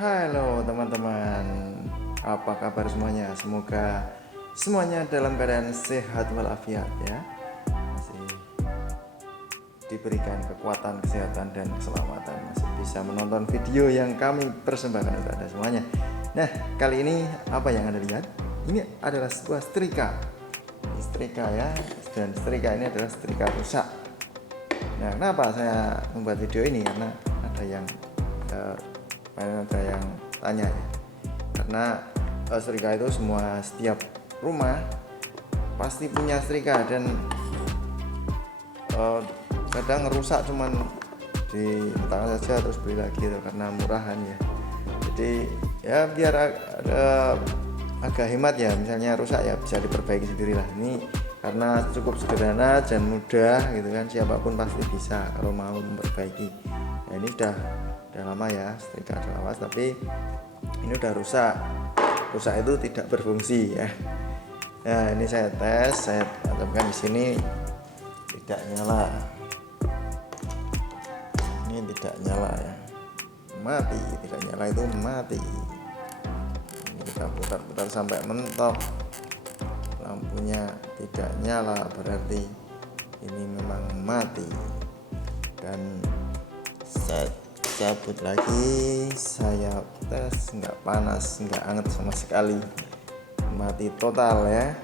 Halo teman-teman, apa kabar semuanya? Semoga semuanya dalam keadaan sehat walafiat ya. Masih diberikan kekuatan, kesehatan, dan keselamatan. Masih bisa menonton video yang kami persembahkan untuk Anda semuanya. Nah, kali ini apa yang Anda lihat? Ini adalah sebuah setrika. Setrika ya, dan setrika ini adalah setrika rusak. Nah, kenapa saya membuat video ini? Karena ada yang tanya ya, karena setrika itu setiap rumah pasti punya setrika, dan kadang rusak cuman di tangan saja terus beli lagi itu karena murahan ya. Jadi ya biar agak hemat ya, misalnya rusak ya bisa diperbaiki sendiri lah. Ini karena cukup sederhana dan mudah gitu kan, siapapun pasti bisa kalau mau memperbaiki. Nah, ini udah lama ya, setrika udah lawas, tapi ini udah rusak itu tidak berfungsi ya. Nah, ini saya tes, saya tancapkan di sini, tidak nyala. Ini tidak nyala ya, mati, tidak nyala itu mati. Ini kita putar-putar sampai mentok, lampunya tidak nyala, berarti ini memang mati. Dan saya cabut lagi, saya tes, nggak panas, nggak hangat sama sekali, mati total ya.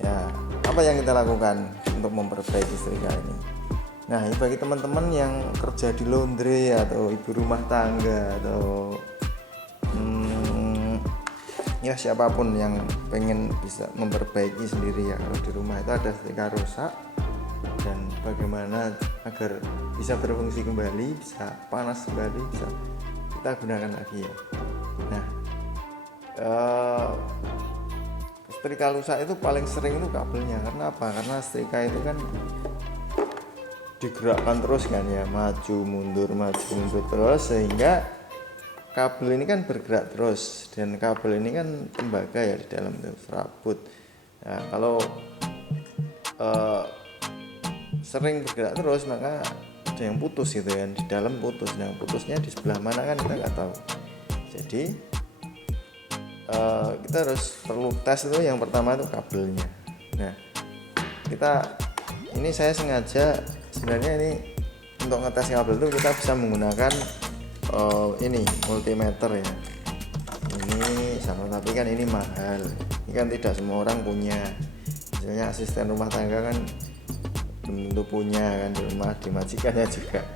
Ya, apa yang kita lakukan untuk memperbaiki setrika ini? Nah, bagi teman-teman yang kerja di laundry atau ibu rumah tangga atau ya siapapun yang pengen bisa memperbaiki sendiri ya, kalau di rumah itu ada setrika rusak, dan bagaimana agar bisa berfungsi kembali, bisa panas kembali, bisa kita gunakan lagi ya. Nah, setrika rusak itu paling sering itu kabelnya. Karena apa? Karena setrika itu kan digerakkan terus kan ya, maju mundur terus, sehingga kabel ini kan bergerak terus, dan kabel ini kan tembaga ya di dalam itu serabut. Nah, kalau sering bergerak terus maka ada yang putus gitu kan, di dalam putus. Nah, putusnya di sebelah mana kan kita nggak tahu. Jadi kita harus perlu tes itu, yang pertama itu kabelnya. Nah, ini saya sengaja sebenarnya ini untuk ngetes kabel itu kita bisa menggunakan ini multimeter ya. Ini sama, tapi kan ini mahal. Ini kan tidak semua orang punya. Misalnya asisten rumah tangga kan belum tentu punya kan, di rumah, di majikannya juga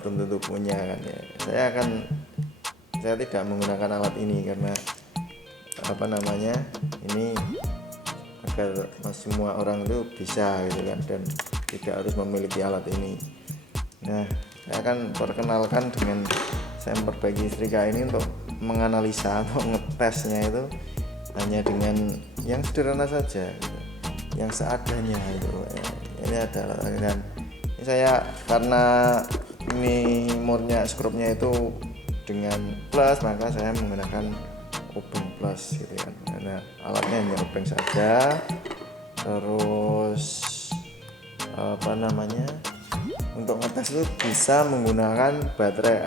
belum tentu punya kan ya. Saya tidak menggunakan alat ini karena ini agar semua orang itu bisa gitu kan, dan tidak harus memiliki alat ini. Nah, saya akan perkenalkan dengan saya memperbaiki setrika ini untuk menganalisa atau ngetesnya itu hanya dengan yang sederhana saja gitu, yang seadanya itu. Ini adalah, dan ini saya karena ini murnya skrupnya itu dengan plus, maka saya menggunakan obeng plus gitu kan. Nah, alatnya hanya obeng saja. Terus untuk ngetes itu bisa menggunakan baterai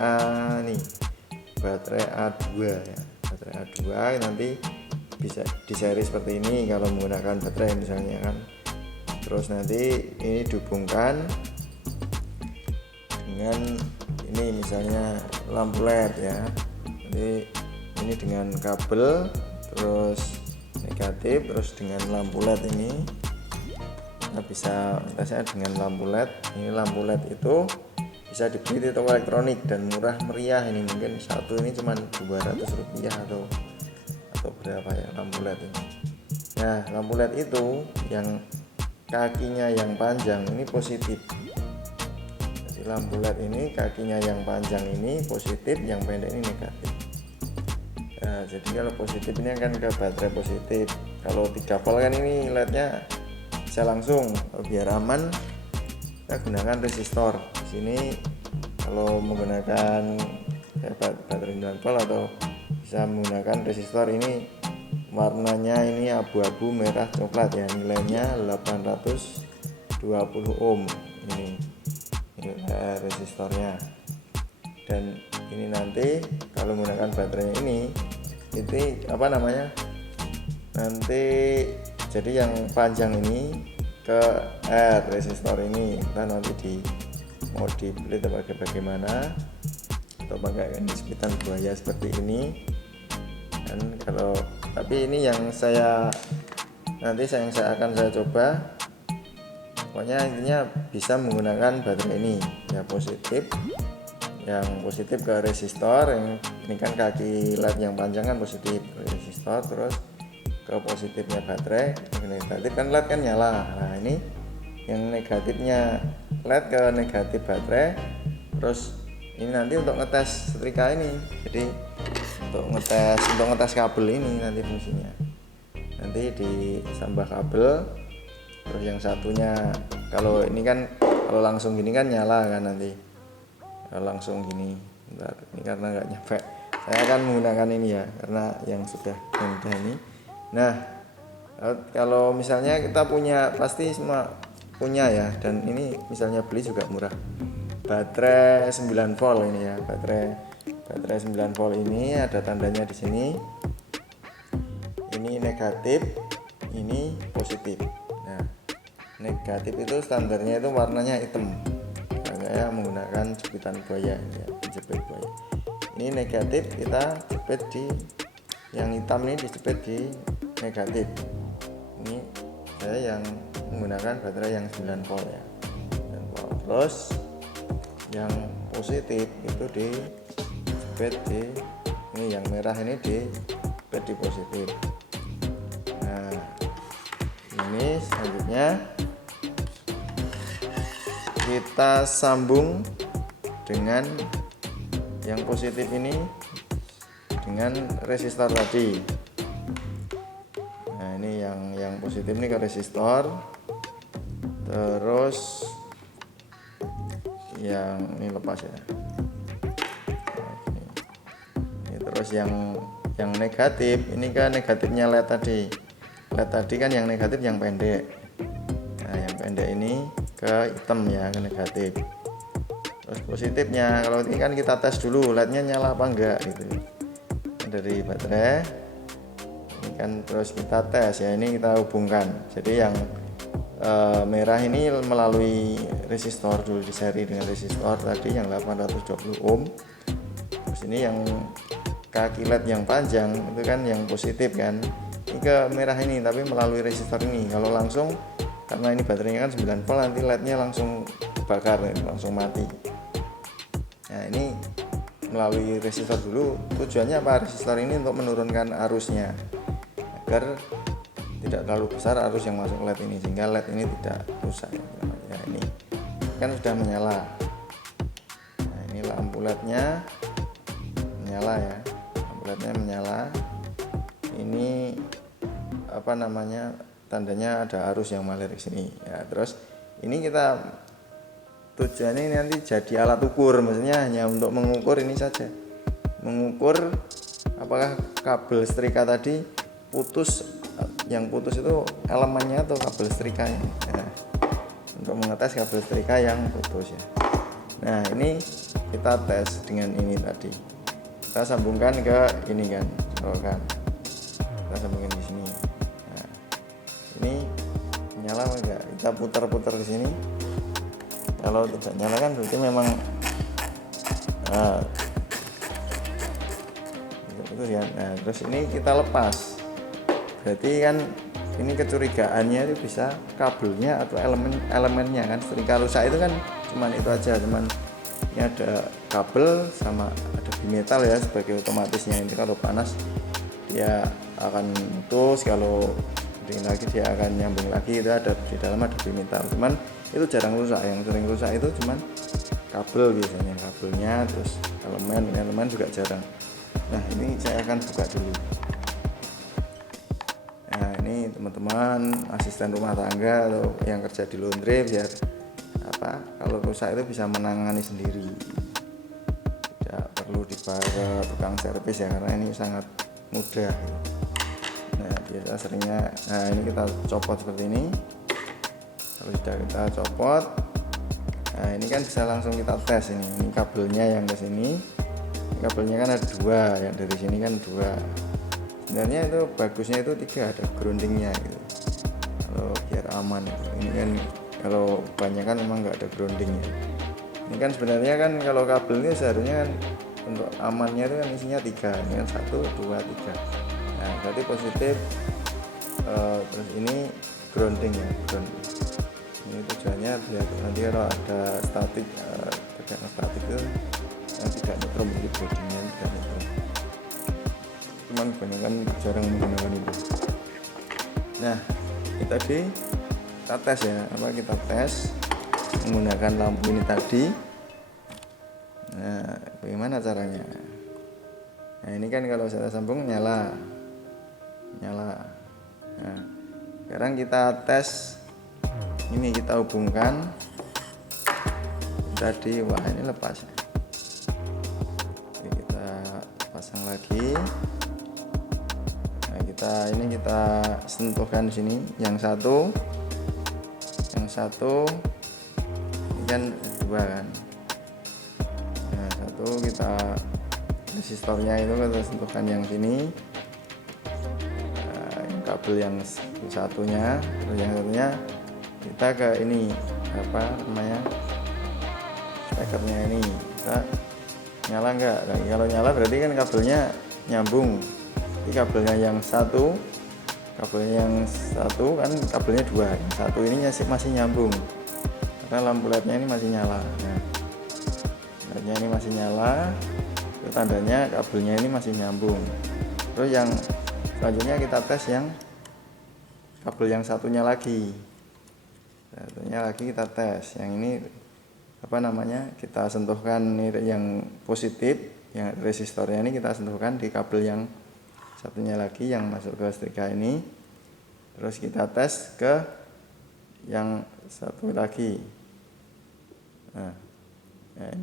A2 ya, baterai A2 nanti bisa di seri seperti ini kalau menggunakan baterai misalnya kan. Terus nanti ini dihubungkan dengan ini misalnya lampu LED ya. Nanti ini dengan kabel, terus negatif, terus dengan lampu LED ini. Nah, bisa tesnya dengan lampu LED. Ini lampu LED itu bisa dibeli di toko elektronik dan murah meriah. Ini mungkin satu ini cuma Rp200 atau berapa ya lampu LED ini. Nah, lampu LED itu yang kakinya yang panjang ini positif. Jadi lampu LED ini kakinya yang panjang ini positif, yang pendek ini negatif. Nah, jadi kalau positif ini akan ke baterai positif. Kalau 3 volt kan ini LED-nya bisa langsung. Biar aman kita gunakan resistor. Di sini kalau menggunakan baterai 9 volt atau bisa menggunakan resistor, ini warnanya ini abu-abu merah coklat ya, nilainya 820 ohm. Ini resistornya, dan ini nanti kalau menggunakan baterai ini itu apa namanya, nanti jadi yang panjang ini ke resistor ini, entah nanti di mau dibeli atau bagaimana, atau pakai jepitan buaya seperti ini kan. Kalau tapi ini yang saya nanti saya akan coba, pokoknya intinya bisa menggunakan baterai ini ya, yang positif ke resistor, yang ini kan kaki LED yang panjang kan positif ke resistor, terus ke positifnya baterai, yang negatif kan LED kan nyala. Nah ini yang negatifnya LED ke negatif baterai, terus ini nanti untuk ngetes setrika ini, jadi untuk ngetes kabel ini nanti fungsinya, nanti ditambah kabel. Terus yang satunya kalau ini kan kalau langsung gini kan nyala kan, nanti kalau langsung gini, bentar, ini karena nggak nyampe, saya akan menggunakan ini ya karena yang sudah mudah ini. Nah kalau misalnya kita punya, pasti semua punya ya, dan ini misalnya beli juga murah, baterai 9 volt ini ya, baterai 9 volt ini ada tandanya di sini, ini negatif, ini positif. Nah negatif itu standarnya itu warnanya hitam, nah, saya menggunakan jepitan buaya ya, jepit buaya. Ini negatif, kita jepit di yang hitam ini, dijepit di negatif. Ini saya yang menggunakan baterai yang 9 volt ya, 9 volt. Terus yang positif itu dijepit di ini, yang merah ini dijepit di positif. Nah ini selanjutnya kita sambung dengan yang positif ini dengan resistor tadi. Nah ini yang positif ini ke resistor, terus yang ini lepas ya. Nah, ini terus yang negatif ini kan negatifnya LED tadi kan, yang negatif yang pendek. Nah yang pendek ini ke hitam ya, ke negatif. Terus positifnya, kalau ini kan kita tes dulu LED-nya nyala apa enggak gitu dari baterai ini kan, terus kita tes ya, ini kita hubungkan. Jadi yang merah ini melalui resistor dulu, di seri dengan resistor tadi yang 820 ohm. Terus ini yang kaki LED yang panjang itu kan yang positif kan, ini ke merah ini tapi melalui resistor ini. Kalau langsung, karena ini baterainya kan 9 volt, nanti LED-nya langsung bakar, langsung mati. Nah ini melalui resistor dulu. Tujuannya apa? Resistor ini untuk menurunkan arusnya agar tidak terlalu besar arus yang masuk LED ini, sehingga LED ini tidak rusak ya. Ini kan sudah menyala. Nah ini lampu LED-nya menyala ya, lampu LED-nya menyala. Ini apa namanya, tandanya ada arus yang mengalir ke sini ya. Terus ini kita tujuannya ini nanti jadi alat ukur, maksudnya hanya untuk mengukur ini saja, mengukur apakah kabel setrika tadi putus, yang putus itu elemennya atau kabel setrikanya ya, untuk mengetes kabel setrika yang putus ya. Nah ini kita tes dengan ini tadi, kita sambungkan ke ini kan, kan kita sambungkan di sini. Nah ini nyala enggak, kita putar-putar ke sini. Kalau tidak nyala kan berarti memang itu ya. Nah terus ini kita lepas, berarti kan ini kecurigaannya itu bisa kabelnya atau elemennya kan. Setrika rusak itu kan cuman itu aja, cuman ini ada kabel sama ada bimetal ya sebagai otomatisnya. Ini kalau panas dia akan putus, kalau dingin lagi dia akan nyambung lagi, itu ada di dalam ada bimetal. Cuman itu jarang rusak, yang sering rusak itu cuman kabel biasanya, kabelnya, terus elemen juga jarang. Nah ini saya akan buka dulu. Nah ini teman-teman asisten rumah tangga atau yang kerja di laundry, biar apa, kalau rusak itu bisa menangani sendiri, tidak perlu dibawa ke tukang servis ya, karena ini sangat mudah. Nah biasa seringnya, nah ini kita copot seperti ini. Kalau sudah kita copot, nah ini kan bisa langsung kita tes ini kabelnya yang ke sini, kabelnya kan ada dua, yang dari sini kan dua. Sebenarnya itu bagusnya itu 3, ada groundingnya gitu, kalau biar aman. Ini kan kalau banyak kan memang nggak ada groundingnya. Ini kan sebenarnya kan kalau kabel ini seharusnya kan untuk amannya itu kan isinya 3, ini kan 1, 2, 3. Nah berarti positif. Terus ini grounding ya, ground. Ini tujuannya biar nanti kalau ada statik, tegangan statik itu yang tidak nyetrum, jadi bodinya tidak nyetrum. Cuman kebanyakan jarang menggunakan itu. Nah ini tadi kita tes ya, kita tes menggunakan lampu ini tadi. Nah bagaimana caranya? Nah ini kan kalau saya sambung nyala. Nah sekarang kita tes ini, kita hubungkan tadi. Wah ini lepas. Oke, kita pasang lagi. Nah kita sentuhkan sini yang satu ini kan dua kan. Nah satu kita resistornya itu kita sentuhkan yang sini, yang kabel yang satunya. Terus yang satunya kita ke ini spekernya ini, kita nyala enggak. Nah, kalau nyala berarti kan kabelnya nyambung. Ini kabelnya yang satu kan kabelnya dua, yang satu ini masih nyambung karena lampu LED-nya ini masih nyala. Nah, LED-nya ini masih nyala, itu tandanya kabelnya ini masih nyambung. Terus yang selanjutnya kita tes yang kabel yang satunya lagi. Kita tes yang ini kita sentuhkan ini yang positif, yang resistornya ini kita sentuhkan di kabel yang satunya lagi yang masuk ke setrika ini. Terus kita tes ke yang satu lagi. Nah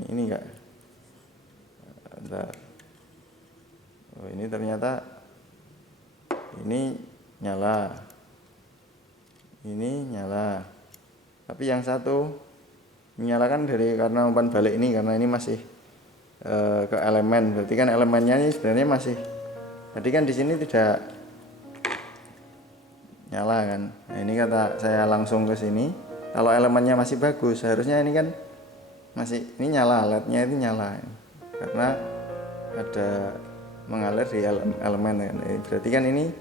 ini enggak. Ini ternyata ini nyala, tapi yang satu menyalakan karena umpan balik ini, karena ini masih ke elemen. Berarti kan elemennya ini sebenarnya masih, jadi kan di sini tidak nyala kan. Nah ini kata saya langsung ke sini, kalau elemennya masih bagus harusnya ini kan masih ini nyala, LED-nya itu nyala karena ada mengalir di elemen kan. Berarti kan ini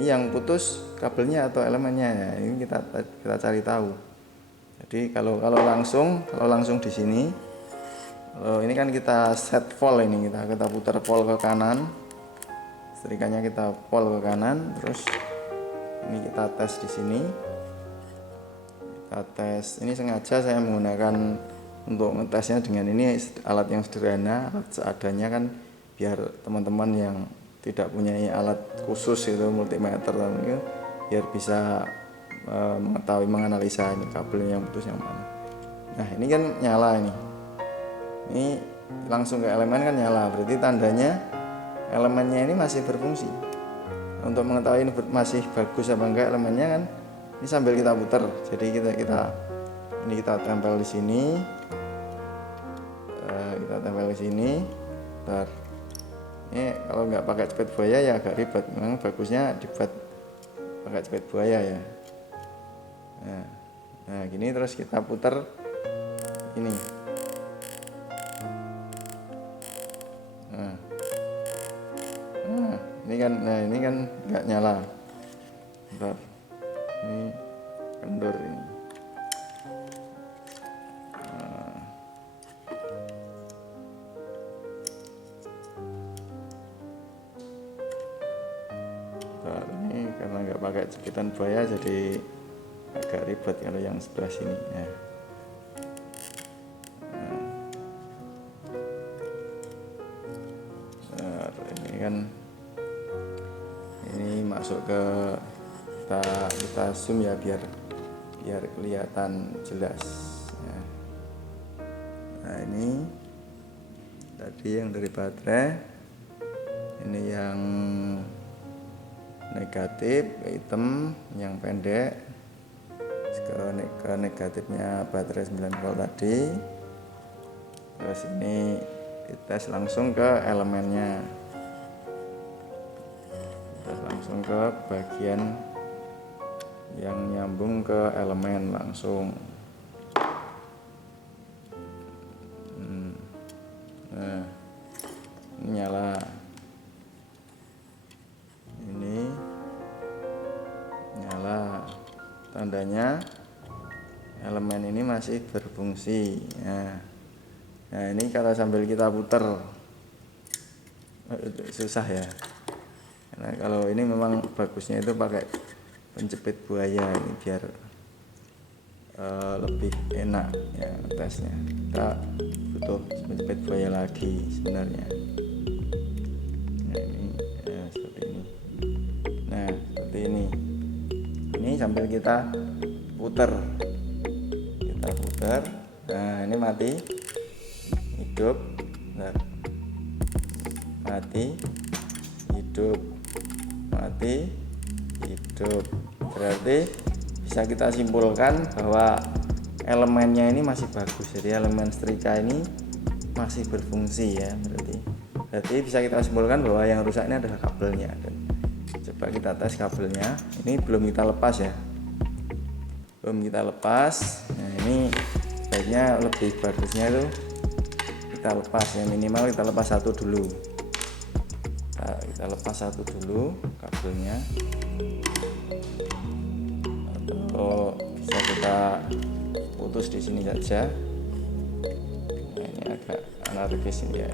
yang putus kabelnya atau elemennya ya. Ini kita cari tahu. Jadi kalau langsung di sini, ini kan kita set volt, ini kita putar volt ke kanan, setrikanya kita volt ke kanan. Terus ini kita tes di sini, ini sengaja saya menggunakan untuk ngetesnya dengan ini alat yang sederhana, alat seadanya kan, biar teman-teman yang tidak punya alat khusus itu multimeter itu biar bisa mengetahui, menganalisa ini kabel yang putus yang mana. Nah ini kan nyala, ini langsung ke elemen kan nyala, berarti tandanya elemennya ini masih berfungsi. Untuk mengetahui ini masih bagus apa enggak elemennya kan, ini sambil kita putar. Jadi kita tempel di sini, Bentar. Ini kalau nggak pakai cepet buaya ya agak ribet. Memang bagusnya dibuat pakai cepet buaya ya. Nah gini, terus kita putar ini. Ini kan nggak nyala. Bentar. Ini kendor ini. Ini karena nggak pakai jepitan buaya jadi agak ribet kalau yang sebelah sini ya. Ini kan ini masuk ke kita zoom ya biar kelihatan jelas ya. Nah ini tadi yang dari baterai, ini yang negatif hitam yang pendek ke negatifnya baterai 9 volt tadi. Terus ini dites langsung ke elemennya, dites langsung ke bagian yang nyambung ke elemen langsung. Nah, ini nyala, ini nyala, tandanya elemen ini masih berfungsi. Nah ini kalau sambil kita puter susah ya. Nah kalau ini memang bagusnya itu pakai penjepit buaya ini biar lebih enak ya tesnya. Kita butuh penjepit buaya lagi sebenarnya. Nah ini ya, seperti ini. Nah seperti ini. Ini sambil kita puter, nah ini mati, hidup, nah, mati, hidup, mati, hidup. Berarti bisa kita simpulkan bahwa elemennya ini masih bagus, jadi elemen setrika ini masih berfungsi ya. Berarti bisa kita simpulkan bahwa yang rusak ini adalah kabelnya. Dan coba kita tes kabelnya. Ini belum kita lepas ya, belum kita lepas. Nah ini baiknya lebih bagusnya itu kita lepas ya, minimal kita lepas satu dulu. Kita lepas satu dulu kabelnya, atau bisa kita putus di sini saja. Nah ini agak anarkis ini ya.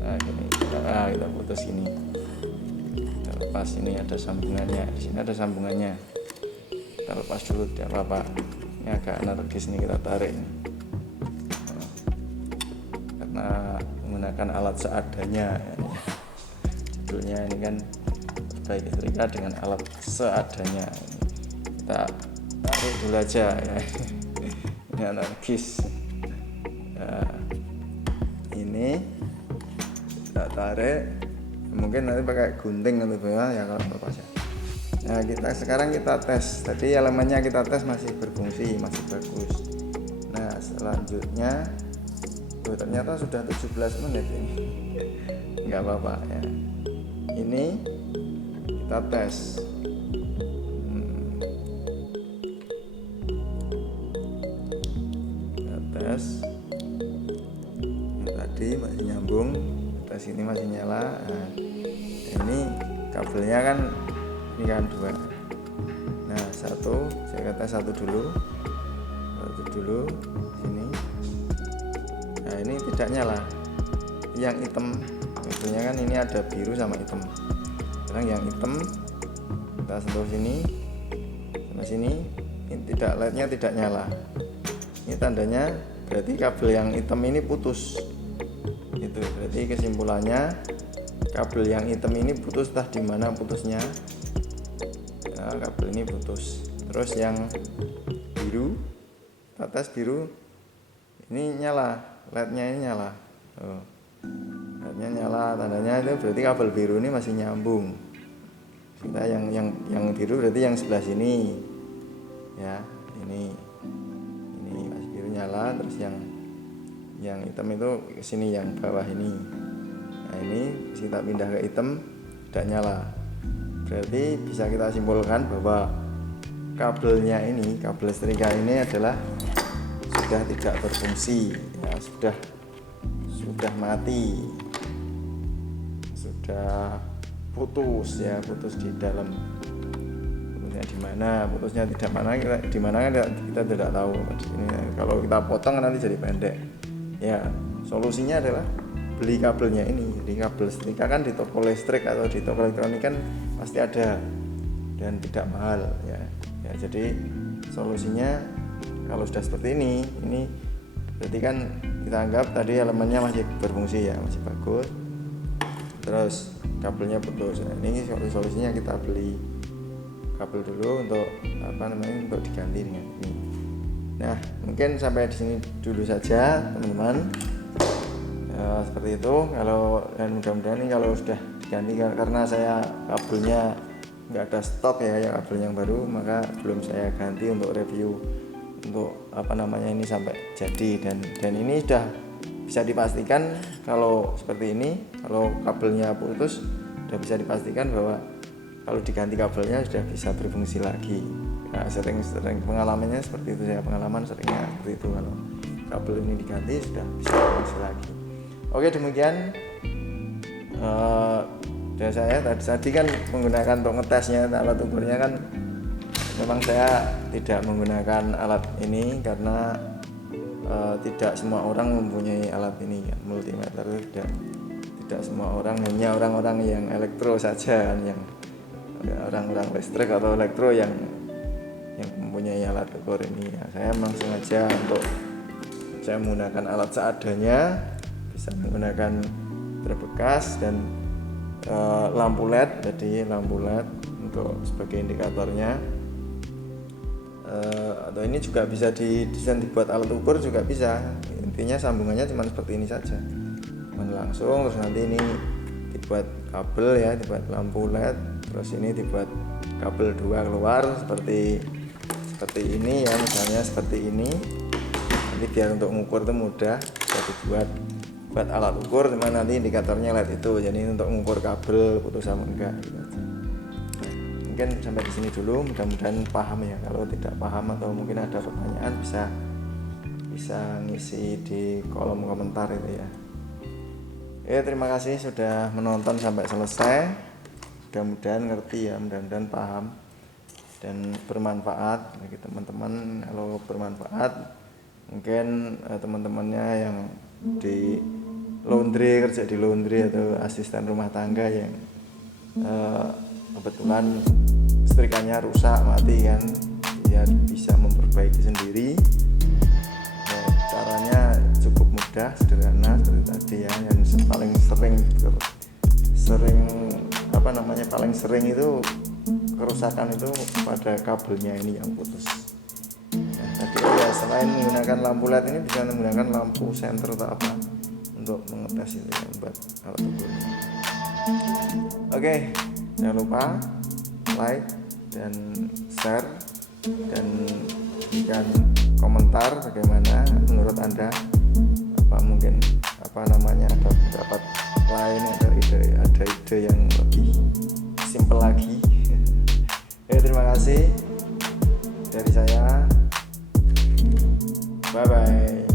Nah ini kita putus ini, kita lepas. Ini ada sambungannya, di sini ada sambungannya. Kita lepas dulu, tidak apa-apa. Ini agak anarkis nih, kita tarik ini. Karena menggunakan alat seadanya ya. Judulnya ini kan perbaiki setrika dengan alat seadanya. Kita tarik dulu aja ya. Ini anarkis. Nah, ini kita tarik, mungkin nanti pakai gunting atau ya kalau lepas ya. Nah sekarang kita tes. Tadi elemennya kita tes masih berfungsi, masih bagus. Nah selanjutnya ternyata sudah 17 menit ini. Nggak apa-apa ya. Ini kita tes. Kita tes. Yang tadi masih nyambung, tes ini masih nyala. Nah, ini kabelnya kan ini kan dua. Nah satu, saya tes satu dulu sini. Nah ini tidak nyala, yang hitam. Biasanya kan ini ada biru sama hitam. Sekarang yang hitam kita sentuh sini sama sini, ini tidak, LED-nya tidak nyala. Ini tandanya berarti kabel yang hitam ini putus. Itu berarti kesimpulannya kabel yang hitam ini putus. Entah di mana putusnya. Nah, kabel ini putus. Terus yang biru, kita tes biru, ini nyala, LED-nya ini nyala. LED-nya nyala, tandanya itu berarti kabel biru ini masih nyambung. Kita yang biru berarti yang sebelah sini, ya ini masih biru nyala. Terus yang hitam itu ke sini, yang bawah ini. Nah ini kita pindah ke hitam, tidak nyala. Berarti bisa kita simpulkan bahwa kabelnya ini, kabel setrika ini adalah sudah tidak berfungsi ya, sudah mati, sudah putus ya, putus di dalam. Putusnya di mana, putusnya tidak mana, di mana kita tidak tahu. Ini kalau kita potong nanti jadi pendek ya. Solusinya adalah beli kabelnya ini. Jadi kabel setrika kan di toko listrik atau di toko elektronik kan pasti ada dan tidak mahal ya. Jadi solusinya kalau sudah seperti ini berarti kan kita anggap tadi elemennya masih berfungsi ya, masih bagus. Terus kabelnya putus. Nah, ini solusinya kita beli kabel dulu untuk untuk diganti dengan ini. Nah mungkin sampai di sini dulu saja teman-teman. Seperti itu. Dan mudah-mudahan ini kalau sudah diganti, karena saya kabelnya nggak ada stok ya, kabel yang baru, maka belum saya ganti untuk review untuk ini sampai jadi. Dan ini sudah bisa dipastikan kalau seperti ini, kalau kabelnya putus sudah bisa dipastikan bahwa kalau diganti kabelnya sudah bisa berfungsi lagi. Nah, sering pengalamannya seperti itu, saya pengalaman seringnya seperti itu, kalau kabel ini diganti sudah bisa berfungsi lagi. Oke, demikian dari saya tadi kan menggunakan untuk ngetesnya alat ukurnya kan, memang saya tidak menggunakan alat ini karena tidak semua orang mempunyai alat ini ya, multimeter itu tidak semua orang, hanya orang-orang yang elektro saja kan, yang orang-orang listrik atau elektro yang mempunyai alat ukur ini ya. Saya memang sengaja untuk saya menggunakan alat seadanya, bisa menggunakan berbekas dan lampu LED, jadi lampu LED untuk sebagai indikatornya. Atau ini juga bisa didesain dibuat alat ukur juga bisa, intinya sambungannya cuma seperti ini saja, cuma langsung, terus nanti ini dibuat kabel ya, dibuat lampu LED, terus ini dibuat kabel 2 keluar seperti ini ya, misalnya seperti ini. Nanti biar untuk mengukur itu mudah, bisa dibuat alat ukur, cuma nanti indikatornya LED itu, jadi untuk mengukur kabel putus sama enggak gitu. Mungkin sampai di sini dulu, mudah-mudahan paham ya. Kalau tidak paham atau mungkin ada pertanyaan bisa ngisi di kolom komentar itu ya. Terima kasih sudah menonton sampai selesai. Mudah-mudahan ngerti ya, mudah-mudahan paham dan bermanfaat bagi teman-teman. Kalau bermanfaat, mungkin teman-temannya yang di laundry, kerja di laundry atau asisten rumah tangga yang kebetulan setrikannya rusak, mati kan, ya bisa memperbaiki sendiri. Caranya cukup mudah, sederhana seperti tadi ya. Yang paling sering itu kerusakan itu pada kabelnya ini yang putus ya. Tadi ya, selain menggunakan lampu LED ini bisa menggunakan lampu senter atau apa untuk mengetes itu yang buat alat ukurnya. Oke, jangan lupa like dan share dan berikan komentar bagaimana menurut Anda, ada pendapat lain, ada ide yang lebih simpel lagi. Terima kasih dari saya, bye bye.